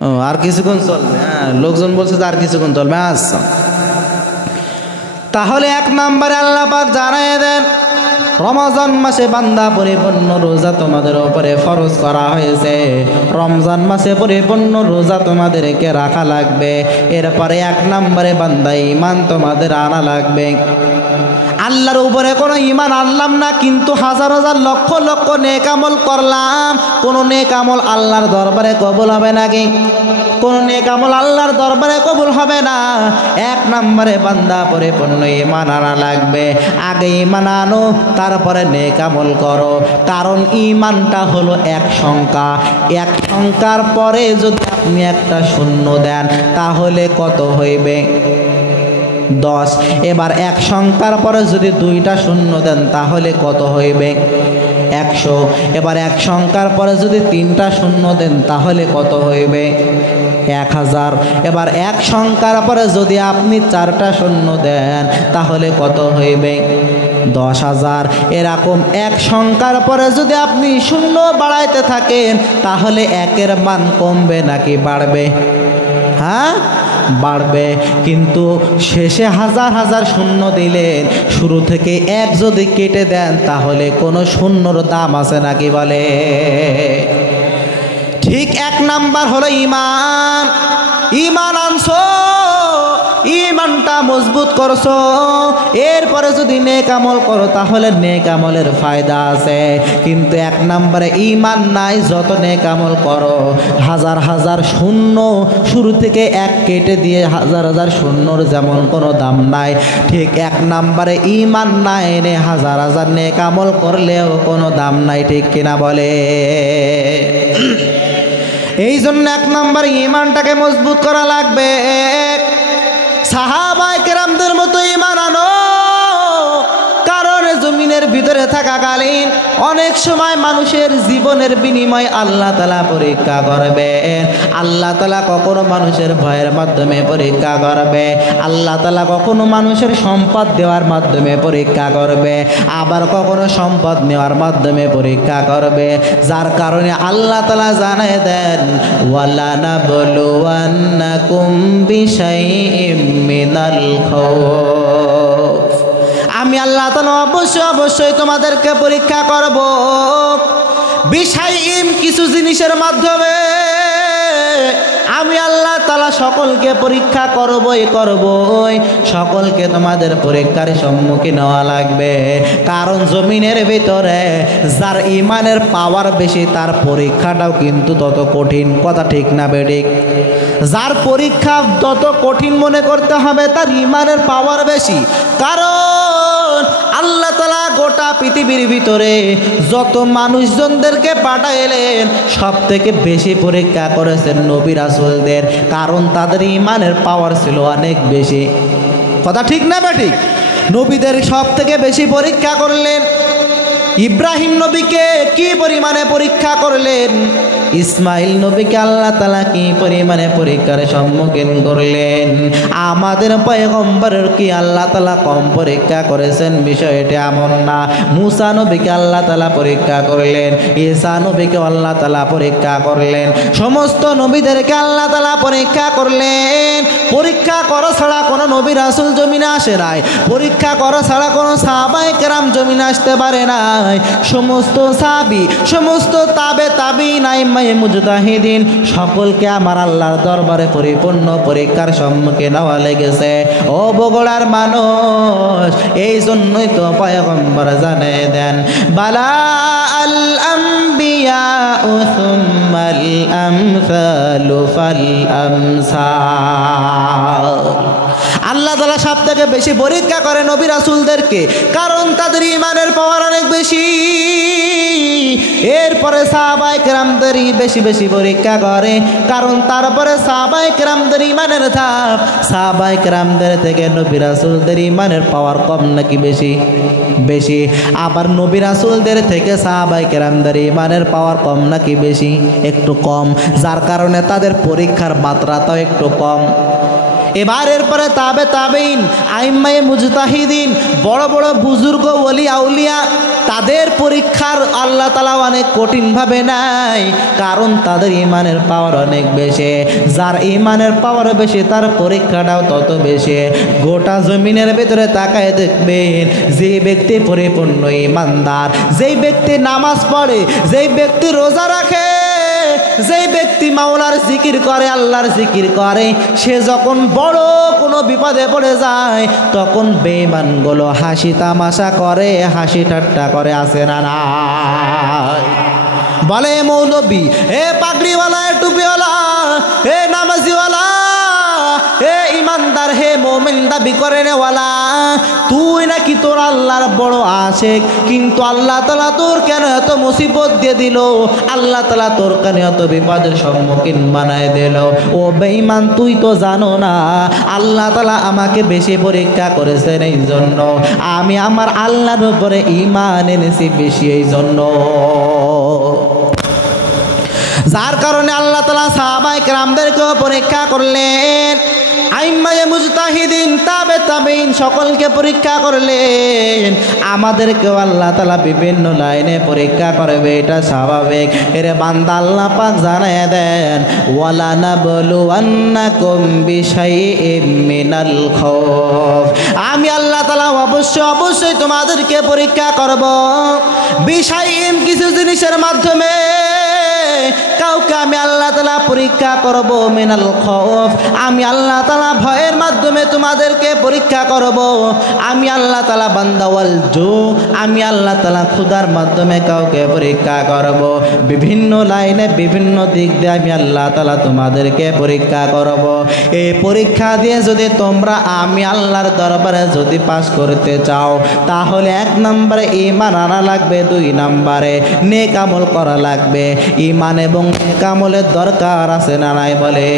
ও, আর কিছুক্ষণ চলবে? হ্যাঁ, লোকজন বলছে যে আর কিছুক্ষণ চলবে। আচ্ছা, তাহলে 1 নম্বরে আল্লাহ পাক জানায় দেন, রমজান মাসে বান্দা পরিপূর্ণ রোজা তোমাদের উপরে ফরজ করা হয়েছে। রমজান মাসে পরিপূর্ণ রোজা তোমাদেরকে রাখা লাগবে। এরপরে 1 নম্বরে বান্দা ঈমান তোমাদের আনা লাগবে। আল্লাহর উপরে কোনো ঈমান আনলাম না, কিন্তু হাজার হাজার লক্ষ লক্ষ নেক আমল করলাম, কোনো নেক আমল আল্লাহর দরবারে কবুল হবে নাকি? কোনো নেক আমল আল্লাহর দরবারে কবুল হবে না। 1 নম্বরে বান্দা পরিপূর্ণ ঈমান আনা লাগবে। আগে ঈমান আনো, তারপরে নেক আমল করো। কারণ ঈমানটা হলো এক সংখ্যা। এক সংখ্যার পরে যদি আপনি একটা শূন্য দেন তাহলে কত হইবে? 10। এবার 1 সংখ্যার পরে যদি 2টা শূন্য দেন তাহলে কত হইবে? 100। এবার 1 সংখ্যার পরে যদি 3টা শূন্য দেন তাহলে কত হইবে? 1000। এবার 1 সংখ্যার পরে যদি আপনি 4টা শূন্য দেন তাহলে কত হইবে? 10,000। এরকম 1 সংখ্যার পরে যদি আপনি শূন্য বাড়াইতে থাকেন তাহলে 1-এর মান কমবে নাকি বাড়বে? হ্যাঁ, বাড়বে। কিন্তু শেষে হাজার হাজার শূন্য দিলেন, শুরু থেকে 1 যদি কেটে দেন তাহলে কোনো শূন্যর দাম আছে নাকি বলে? ঠিক 1 নাম্বার হলো ঈমান। ঈমান আনছো, ঈমানটা মজবুত করছো, এরপরে যদি নেক আমল করো তাহলে নেক আমলের ফায়দা আছে। কিন্তু 1 নম্বরে ঈমান নাই, যত নেক আমল করো হাজার হাজার শূন্য, শুরু থেকে 1 কেটে দিয়ে হাজার হাজার শূন্যর যেমন কোনো দাম নাই, ঠিক 1 নম্বরে ঈমান নাই এনে হাজার হাজার নেক আমল করলেও কোনো দাম নাই। ঠিক কিনা বলে? এই জন্য 1 নম্বর ঈমানটাকে মজবুত করা লাগবে। সাহাবায়ে কেরামদের মতো ঈমান আনো। কারণ জমিনের ভিতরে থাকাকালীন অনেক সময় মানুষের জীবনের বিনিময় আল্লাহ তাআলা পরীক্ষা করবেন। আল্লাহ তাআলা কখনো মানুষের ভয়ের মাধ্যমে পরীক্ষা করবে, আল্লাহ তাআলা কখনো মানুষের সম্পদ দেওয়ার মাধ্যমে পরীক্ষা করবে, আবার কখনো সম্পদ নেওয়ার মাধ্যমে পরীক্ষা করবে। যার কারণে আল্লাহ তাআলা জানায় দেন, ওয়ালা নাবলুওয়ান্নাকুম বিশাইইম মিনাল খাউফ। আমি আল্লাহ তাআলা অবশ্যই তোমাদেরকে পরীক্ষা করব বিশাইইম, কিছু জিনিসের মাধ্যমে। আমি আল্লাহ তাআলা সকলকে পরীক্ষা করবই, সকলকে তোমাদের পরীক্ষার সম্মুখীন হওয়া লাগবে। কারণ জমিনের ভিতরে যার ঈমানের পাওয়ার বেশি তার পরীক্ষাটাও কিন্তু তত কঠিন। কথা ঠিক না বেঠিক? যার পরীক্ষা তত কঠিন মনে করতে হবে তার ঈমানের পাওয়ার বেশি। কারণ আল্লাহ তাআলা গোটা পৃথিবীর ভিতরে যত মানুষজনদেরকে পাঠাইলেন সব থেকে বেশি পরীক্ষা করেছেন নবী রাসূলদের। কারণ তাদের ঈমানের পাওয়ার ছিল অনেক বেশি। কথা ঠিক না বেঠিক? নবীদের সব থেকে বেশি পরীক্ষা করলেন। ইব্রাহিম নবীকে কি পরিমাণে পরীক্ষা করলেন, ইসমাইল নবীকে আল্লাহ তাআলা কি পরিমাণে পরীক্ষার সম্মুখীন করলেন। আমাদের পয়গম্বরের কি আল্লাহ তাআলা কম পরীক্ষা করেছেন বিষয়টি এমন না। মুসা নবীকে আল্লাহ তাআলা পরীক্ষা করলেন, ঈসা নবীকে আল্লাহ তাআলা পরীক্ষা করলেন, সমস্ত নবীদেরকে আল্লাহ তাআলা পরীক্ষা করলেন। পরীক্ষা করা ছাড়া কোনো নবী রাসূল জমিনে আসে নাই, পরীক্ষা করা ছাড়া কোনো সাহাবায়ে কেরাম জমিনে আসতে পারে নাই। সমস্ত সাহাবী, সমস্ত তাবেঈন, আইম্মায়ে মুজতাহিদিন সকলকে আমার আল্লাহর দরবারে পরিপূর্ণ পরীক্ষার সম্মুখীন হওয়া লেগেছে। ও বগুড়ার মানুষ, এই জন্যই তো পয়গম্বর জানিয়ে দেন, বালা আল আম্বিয়া সুম্মাল আমসালু ফাল আমসাল। আল্লাহ তাআলা সব থেকে বেশি পরীক্ষা করে নবী রাসূলদেরকে, কারণ তাদের ঈমানের পাওয়ার অনেক বেশি। এরপরে সাহাবায়ে কেরামদেরই বেশি বেশি পরীক্ষা করে, কারণ তারপরে সাহাবায়ে কেরামদের ঈমানের ধাপ, সাহাবায়ে কেরামদের থেকে নবী রাসূলদের ঈমানের পাওয়ার কম নাকি বেশি? বেশি। আবার নবী রাসূলদের থেকে সাহাবায়ে কেরামদের ঈমানের পাওয়ার কম নাকি বেশি? একটু কম। যার কারণে তাদের পরীক্ষার মাত্রাটাও একটু কম। এবার এরপরে তাবে তাবেইন, আইম্মায়ে মুজতাহিদিন, বড় বড় বুজুর্গ ওলি আউলিয়া, তাদের পরীক্ষার আল্লাহ তাআলা অনেক কঠিনভাবে নেয়, কারণ তাদের ইমানের পাওয়ার অনেক বেশি। যার ইমানের পাওয়ার বেশি তার পরীক্ষাটাও তত বেশি। গোটা জমিনের ভিতরে তাকায় দেখবেন, যে ব্যক্তি পরিপূর্ণ ইমানদার, যেই ব্যক্তি নামাজ পড়ে, যেই ব্যক্তি রোজা রাখে, যেই ব্যক্তি মাওলার জিকির করে, আল্লাহর জিকির করে, সে যখন বড় কোনো বিপদে পড়ে যায় তখন বেঈমানগুলো হাসি তামাশা করে, হাসি ঠাট্টা করে, আসে না নাই? বলে মৌলবী, এ পাগড়িওয়ালা, এ টুপিওয়ালা, এ নামাজিওয়ালা, এ ইমানদার, হে মোমিন দাবি করে নেওয়ালা, তুই নাকি তোর আল্লাহর বড় আশেক, কিন্তু আল্লাহ তাআলা তোর কেন এত মুসিবত দিয়ে দিল? আল্লাহ তাআলা তোর কেন এত বিপদের সম্মুখীন বানায় দিল? ও বেঈমান, তুই তো জানো না আল্লাহ তাআলা আমাকে বেশি পরীক্ষা করেছেন, এই জন্য আমি আমার আল্লাহর উপরে ঈমান এনেছি বেশি, এই জন্য। যার কারণে আল্লাহ তাআলা সাহাবায়ে কেরামদেরকেও পরীক্ষা করলেন, আইম্মায়ে মুজতাহিদিন, তাবে তাবেইন সকলকে পরীক্ষা করলেন। আমাদেরকেও আল্লাহ তাআলা বিভিন্ন লাইনে পরীক্ষা করবে, এটা স্বাভাবিক। এরে বান্দা, আল্লাহ পাক জানায় দেন, ওয়ালা নাবলুওয়ান্নাকুম বিশাইইম মিনাল খাউফ, আমি আল্লাহ তাআলা অবশ্যই তোমাদেরকে পরীক্ষা করব। বিশাইইম, কিছু জিনিসের মাধ্যমে কাউকে আমি আল্লাহ তাআলা পরীক্ষা করব। মিনাল খাউফ, আমি আল্লাহ তাআলা ভয়ের মাধ্যমে তোমাদেরকে পরীক্ষা করব। আমি আল্লাহ তাআলা বান্দা, ওয়াল জু, আমি আল্লাহ তাআলা ক্ষুধার মাধ্যমে কাউকে পরীক্ষা করব। বিভিন্ন লাইনে বিভিন্ন দিক দিয়ে আমি আল্লাহ তাআলা তোমাদেরকে পরীক্ষা করব। এই পরীক্ষা দিয়ে যদি তোমরা আমি আল্লাহর দরবারে যদি পাস করতে চাও, তাহলে 1 নম্বরে ঈমান আনা লাগবে, 2 নম্বরে নেক আমল করা লাগবে। ঈমান এবং নেক আমলের দরকার আছে না নাই? বলে।